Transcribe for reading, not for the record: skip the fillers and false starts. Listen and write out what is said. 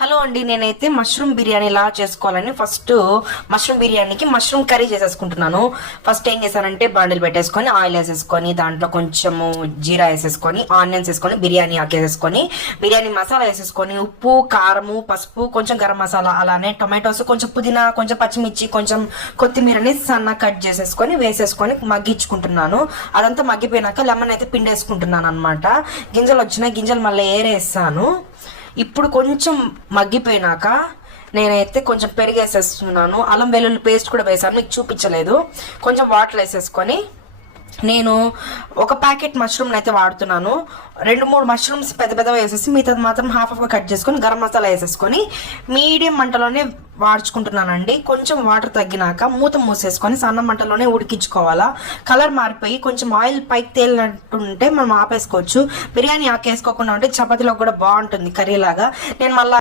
Hello అండి, నేనైతే mushroom biryani ఎలా చేసుకోవాలని ఫస్ట్ మష్రూమ్ బిర్యానీకి మష్రూమ్ కర్రీ చేసేసుకుంటున్నాను. ఫస్ట్ ఏం చేశానంటే బాండిల్ పెట్టేసుకొని ఆయిల్ వేసేసుకొని దాంట్లో కొంచెము జీరా వేసేసుకొని ఆనియన్స్ వేసుకొని బిర్యానీ ఆకేసేసుకొని బిర్యానీ మసాలా వేసేసుకొని ఉప్పు కారము పసుపు కొంచెం గరం మసాలా అలానే టొమాటోస్ కొంచెం పుదీనా కొంచెం పచ్చిమిర్చి కొంచెం కొత్తిమీరని సన్న కట్ చేసేసుకొని వేసేసుకొని మగ్గించుకుంటున్నాను. అదంతా మగ్గిపోయినాక లెమన్ అయితే పిండేసుకుంటున్నాను అనమాట. గింజలు వచ్చినాయి, గింజలు మళ్ళీ ఏరేస్తాను. ఇప్పుడు కొంచెం మగ్గిపోయినాక నేనైతే కొంచెం పెరిగేసేస్తున్నాను. అల్లం వెల్లుల్లి పేస్ట్ కూడా వేసాను, మీకు చూపించలేదు. కొంచెం వాటర్ వేసేసుకొని నేను ఒక ప్యాకెట్ మష్రూమ్ అయితే వాడుతున్నాను. 2-3 మష్రూమ్స్ పెద్ద పెద్దగా వేసేసి మిగతా మాత్రం హాఫ్ కట్ చేసుకొని గరం మసాలా వేసేసుకొని మీడియం మంటలోనే వాడుచుకుంటున్నానండి. కొంచెం వాటర్ తగ్గినాక మూత మూసేసుకొని సన్న మంటలోనే ఉడికించుకోవాలా. కలర్ మారిపోయి కొంచెం ఆయిల్ పైకి తేలినట్టుంటే మనం ఆపేసుకోవచ్చు. బిర్యానీ ఆకేసుకోకుండా ఉంటే చపాతీలో కూడా బాగుంటుంది కర్రీ లాగా. నేను మళ్ళీ